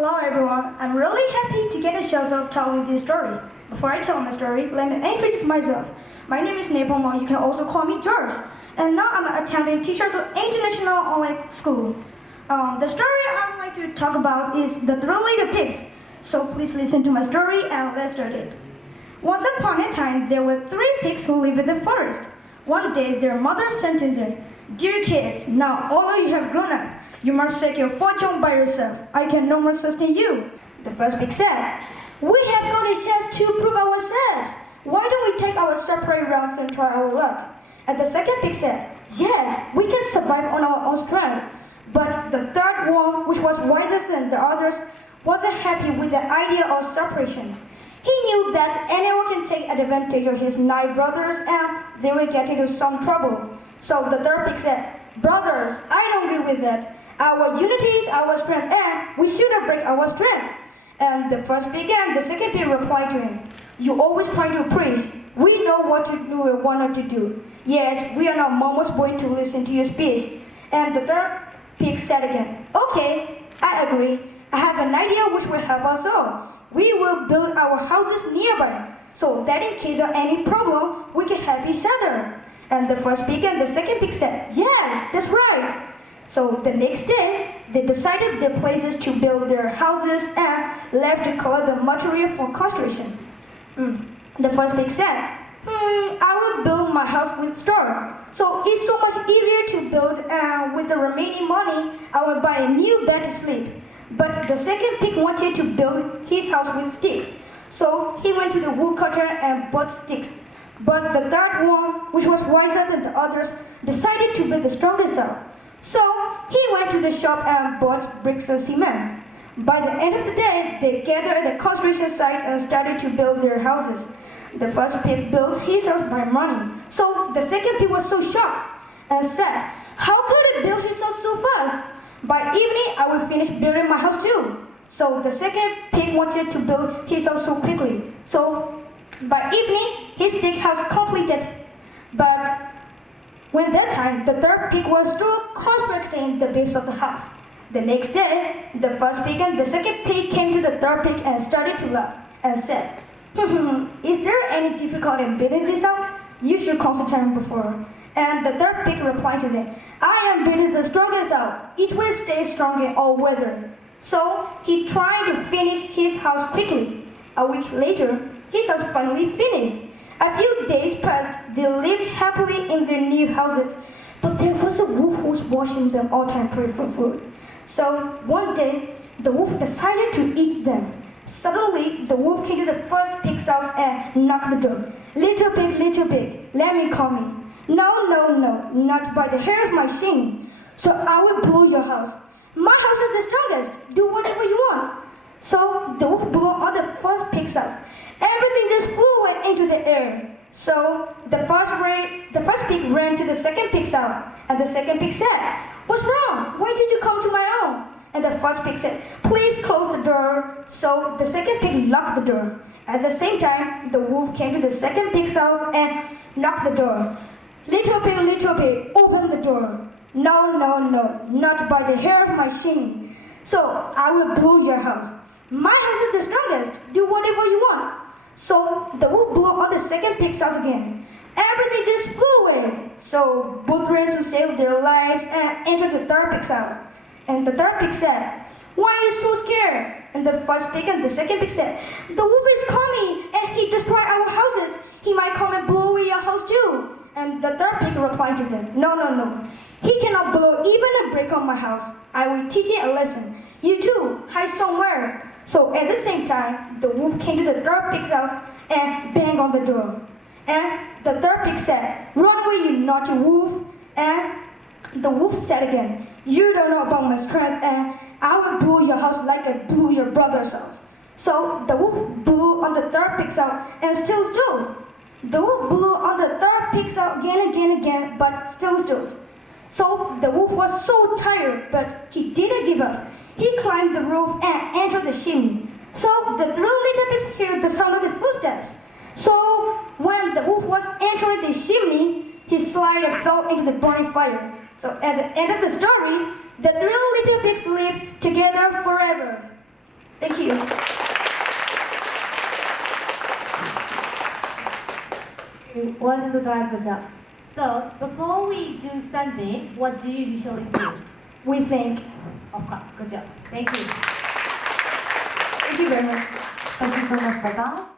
Hello everyone, I'm really happy to get a chance of telling this story. Before I tell my story, let me introduce myself. My name is Nepal, you can also call me George. And now I'm attending Teachers of International Online School. The story I would like to talk about is the Three Little Pigs. So please listen to my story and let's start it. Once upon a time, there were three pigs who lived in the forest. One day, their mother said to them, "Dear kids, now all of you have grown up. You must take your fortune by yourself. I can no more sustain you." The first pig said, "We have got a chance to prove ourselves. Why don't we take our separate routes and try our luck?" And the second pig said, "Yes, we can survive on our own strength." But the third one, which was wiser than the others, wasn't happy with the idea of separation. He knew that anyone can take advantage of his 9 brothers and they will get into some trouble. So the third pig said, "Brothers, I don't agree with that. Our unity is our strength and we shouldn't break our strength." And the first pig and the second pig replied to him, "You always try to preach. We know what to do and what not to do. Yes, we are not Momo's going to listen to your speech." And the third pig said again, "Okay, I agree. I have an idea which will help us all. We will build our houses nearby, so that in case of any problem, we can help each other." And the first pig and the second pig said, "Yes, that's right." So the next day, they decided the places to build their houses and left to collect the material for construction. The first pig said, "I will build my house with straw. So it's so much easier to build, and with the remaining money, I will buy a new bed to sleep." But the second pig wanted to build his house with sticks. So he went to the woodcutter and bought sticks. But the third one, which was wiser than the others, decided to build the strongest house. So he went to the shop and bought bricks and cement. By the end of the day, they gathered at the construction site and started to build their houses. The first pig built his house by money. So the second pig was so shocked and said, "How could it build his house so fast? By evening, I will finish building my house too." So the second pig wanted to build his house so quickly. So by evening, his stick house completed. But when that time, the third pig was still constructing the base of the house. The next day, the first pig and the second pig came to the third pig and started to laugh and said, "Is there any difficulty in building this house? You should consult him before." And the third pig replied to them, "I am building the strongest house. It will stay strong in all weather." So he tried to finish his house quickly. A week later, his house finally finished. A few days passed. They lived happily in their new houses. But there was a wolf who was watching them all the time pray for food. So one day, the wolf decided to eat them. Suddenly, the wolf came to the first pig's house and knocked the door. Little pig, let me come in." No, not by the hair of my shin. So I will blow your house. My house is the strongest. Do whatever you want." So the wolf blew on the first pig's house. Everything just flew away into the air. So the first pig ran to the second pig's house. And the second pig said, "What's wrong? Why did you come to my own?" And the first pig said, "Please close the door." So the second pig locked the door. At the same time, the wolf came to the second pig's house and knocked the door. Little pig, open the door." No, not by the hair of my shin. So I will blow your house. My house is the strongest. Do whatever you want." So the wolf blew on the second pig's house again. Everything just flew away. So both ran to save their lives and entered the third pig's house. And the third pig said, "Why are you so scared?" And the first pig and the second pig said, "The wolf is coming and he destroyed our houses. He might come and blow away your house too." And the third pig replied to them, No. He cannot blow even a brick on my house. I will teach him a lesson. You too, hide somewhere." So at the same time, the wolf came to the third pig's house and banged on the door. And the third pig said, "Run away, you naughty wolf." And the wolf said again, "You don't know about my strength, and I will blow your house like I blew your brother's house." So the wolf blew on the third pig's house and still stood. The wolf blew on the third pig's house again, but still stood. So the wolf was so tired, but he didn't give up. He climbed the roof and entered the chimney. So the 3 little pigs heard the sound of the footsteps. So when the wolf was entering the chimney, he slid and fell into the burning fire. So at the end of the story, the 3 little pigs lived together forever. You wasn't glad, good job. So, before we do something, what do you usually do? We think. Of course, good job. Thank you. Thank you very much. Thank you so much for that.